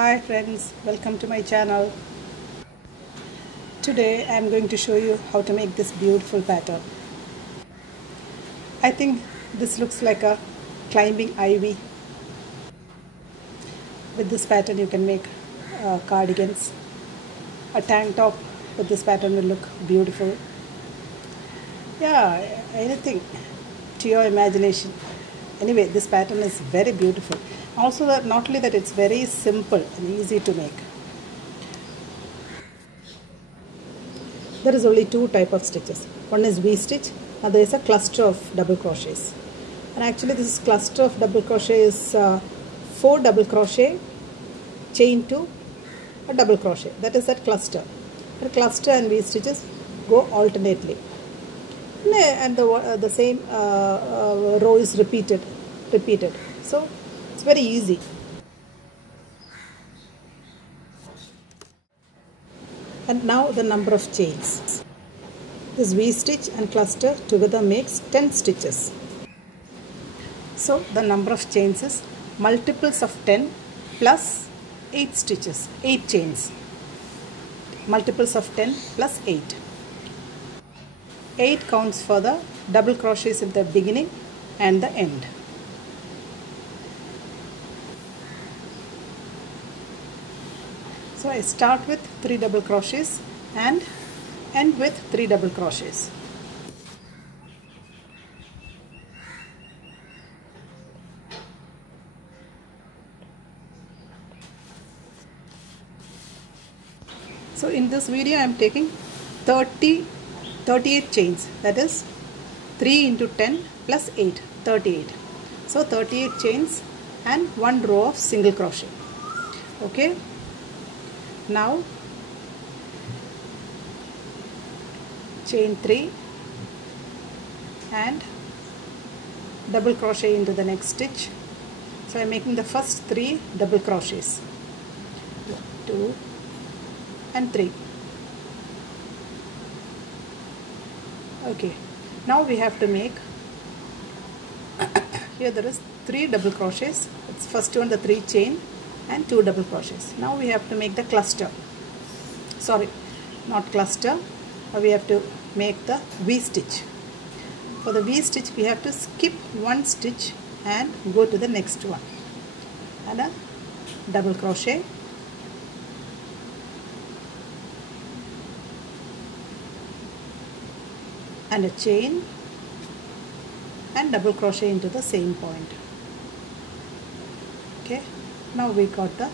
Hi friends, welcome to my channel. Today I am going to show you how to make this beautiful pattern. I think this looks like a climbing ivy. With this pattern you can make cardigans. A tank top with this pattern will look beautiful. Yeah, anything to your imagination. Anyway, this pattern is very beautiful. Also, not only that, it's very simple and easy to make. There is only two types of stitches. One is V-stitch, and there is a cluster of double crochets. And actually this cluster of double crochet is 4 double crochet, chain 2, a double crochet. That is that cluster. The cluster and V-stitches go alternately. And the same row is repeated. So it's very easy. And now the number of chains. This V-stitch and cluster together makes 10 stitches. So the number of chains is multiples of 10 plus 8 stitches, 8 chains. Multiples of 10 plus 8. 8 counts for the double crochets at the beginning and the end. So I start with 3 double crochets and end with 3 double crochets. So in this video I am taking 38 chains, that is 3 into 10 plus 8, 38. So 38 chains and 1 row of single crochet. Okay. Now chain 3 and double crochet into the next stitch. So I am making the first 3 double crochets, 1, 2 and 3. Okay, now we have to make here there is 3 double crochets. It's first one, the 3 chain and 2 double crochets. Now we have to make the cluster. Sorry, not cluster. We have to make the V-stitch. For the V-stitch we have to skip 1 stitch and go to the next one. And a double crochet. And a chain and double crochet into the same point. Okay, now we got the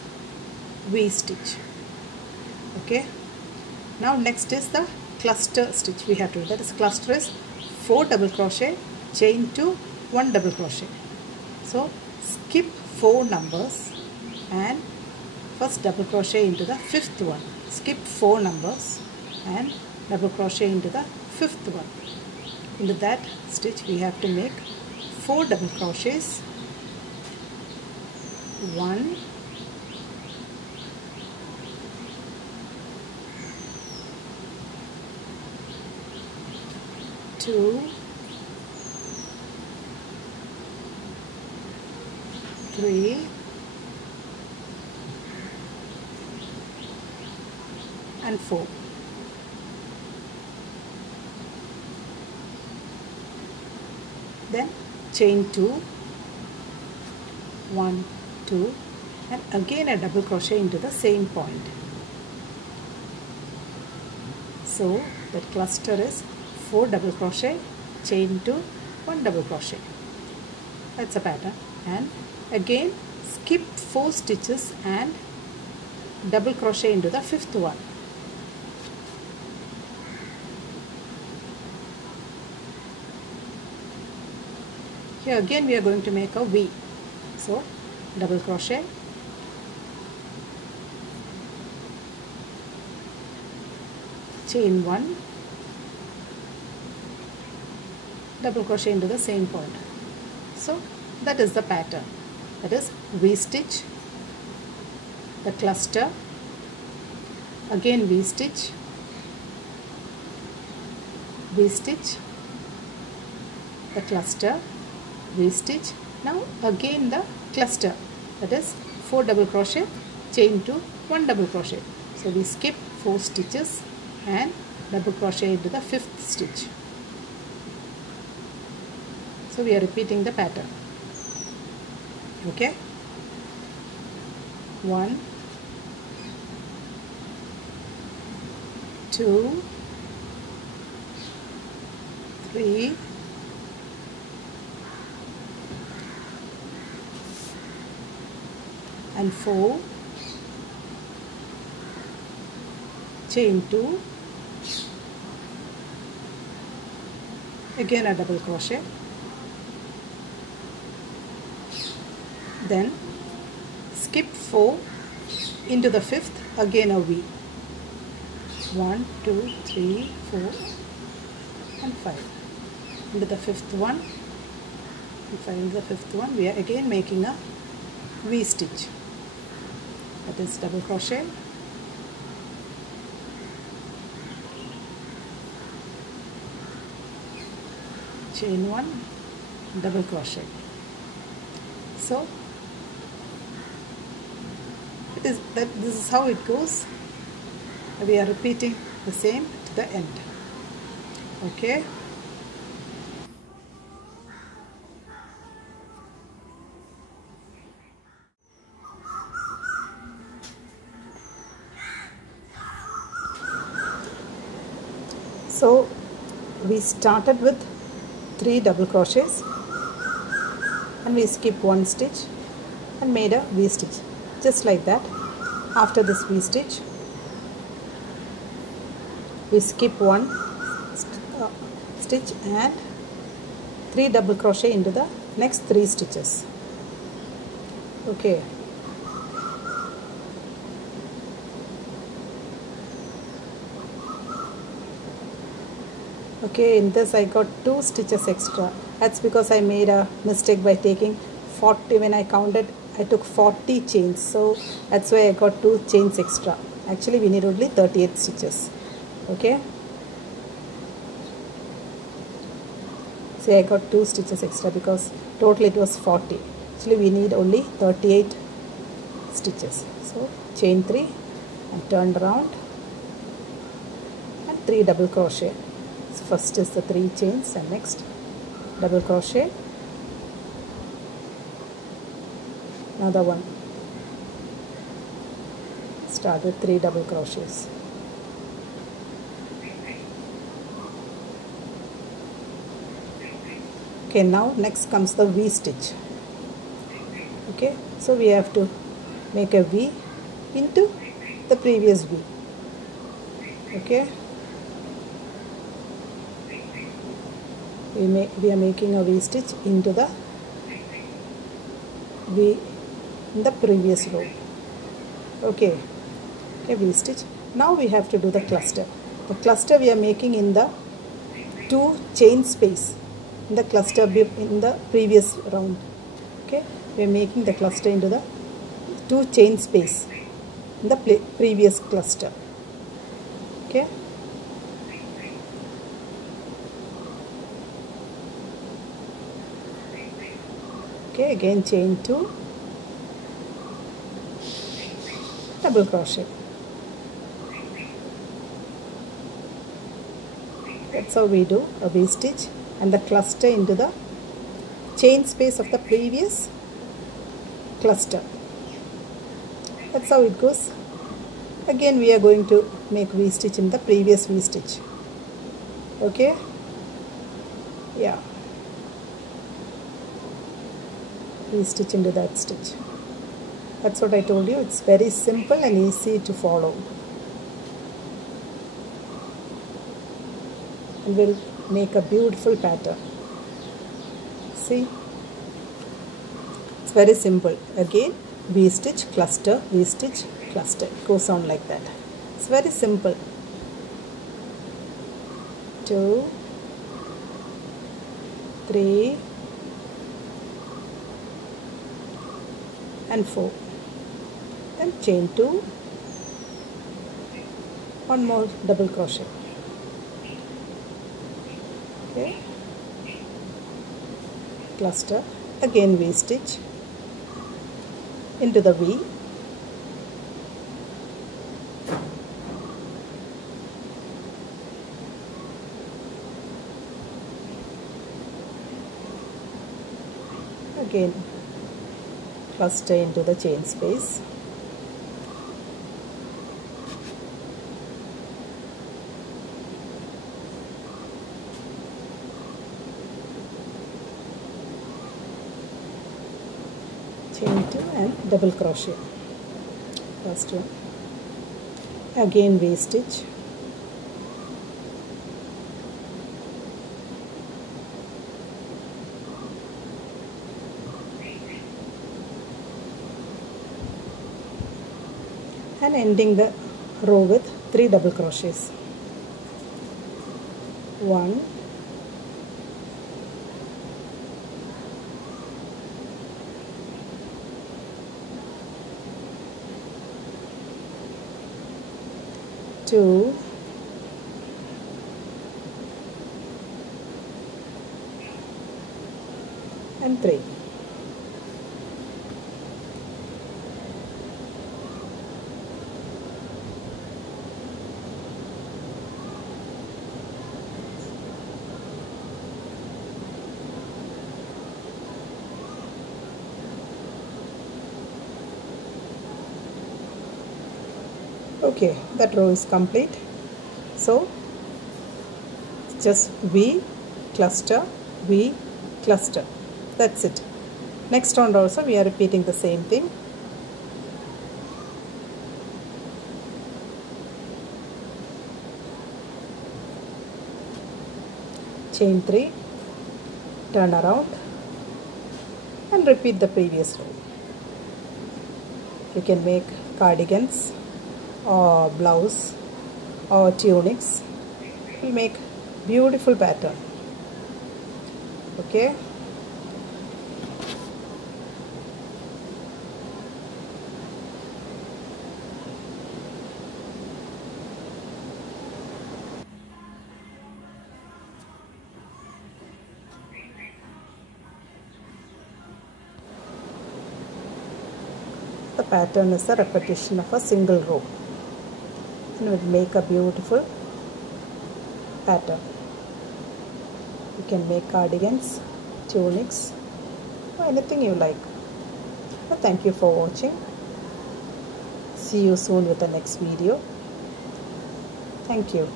V-stitch. Okay, now next is the cluster stitch we have to do. That is, cluster is 4 double crochet, chain 2, 1 double crochet. So skip 4 numbers and first double crochet into the 5th one. Skip 4 numbers and double crochet into the 5th one. Into that stitch we have to make 4 double crochets, 1, 2, 3, and 4. Then chain 2, 1, 2 and again a double crochet into the same point. So that cluster is 4 double crochet, chain 2, 1 double crochet. That's a pattern. And again skip 4 stitches and double crochet into the 5th one. Here again we are going to make a V. So double crochet, chain 1, double crochet into the same point. So that is the pattern. That is V-stitch, the cluster, again V-stitch, V-stitch, the cluster, V-stitch. Now again the cluster, that is 4 double crochet, chain 2, 1 double crochet. So we skip 4 stitches and double crochet into the 5th stitch. So we are repeating the pattern. Okay, 1, 2, 3, and 4, chain 2, again a double crochet, then skip 4 into the 5th, again a V. 1, 2, 3, 4 and 5. Into the 5th one, if I into the 5th one, we are again making a V stitch. That is double crochet, chain 1, double crochet. So this is how it goes. We are repeating the same to the end. Okay. So we started with 3 double crochets and we skipped 1 stitch and made a V stitch, just like that. After this V stitch, we skip 1 stitch and 3 double crochet into the next 3 stitches. Okay. Okay, in this I got 2 stitches extra. That's because I made a mistake by taking 40. When I counted, I took 40 chains. So that's why I got 2 chains extra. Actually, we need only 38 stitches. Okay. See, I got 2 stitches extra because total it was 40. Actually, we need only 38 stitches. So chain 3 and turn around and 3 double crochet. So first is the 3 chains and next double crochet, another one. Start with 3 double crochets. Okay, now next comes the V stitch. Okay, so we have to make a V into the previous V. Okay, we are making a V stitch into the V in the previous row. Okay, V stitch. Now we have to do the cluster. The cluster we are making in the 2 chain space in the cluster in the previous round. Okay, we are making the cluster into the 2 chain space in the previous cluster. Okay. Okay, again chain 2, double crochet. That's how we do a V stitch and the cluster into the chain space of the previous cluster. That's how it goes. Again we are going to make V stitch in the previous V stitch. Okay, yeah, V stitch into that stitch. That's what I told you. It's very simple and easy to follow, and we'll make a beautiful pattern. See, it's very simple. Again V stitch, cluster, V stitch, cluster. It goes on like that. It's very simple. 2, 3 and 4. Then chain 2, 1 more double crochet. Okay, cluster, again V stitch into the V, again cluster into the chain space. Chain 2 and double crochet. First one, again V stitch, and ending the row with 3 double crochets. 1, 2, and 3. Okay, that row is complete. So just V cluster, V cluster. That's it. Next round also we are repeating the same thing. Chain 3, turn around and repeat the previous row. You can make cardigans or blouse or tunics. It will make beautiful pattern. Okay. The pattern is a repetition of a single row and will make a beautiful pattern. You can make cardigans, tunics, or anything you like. But thank you for watching. See you soon with the next video. Thank you.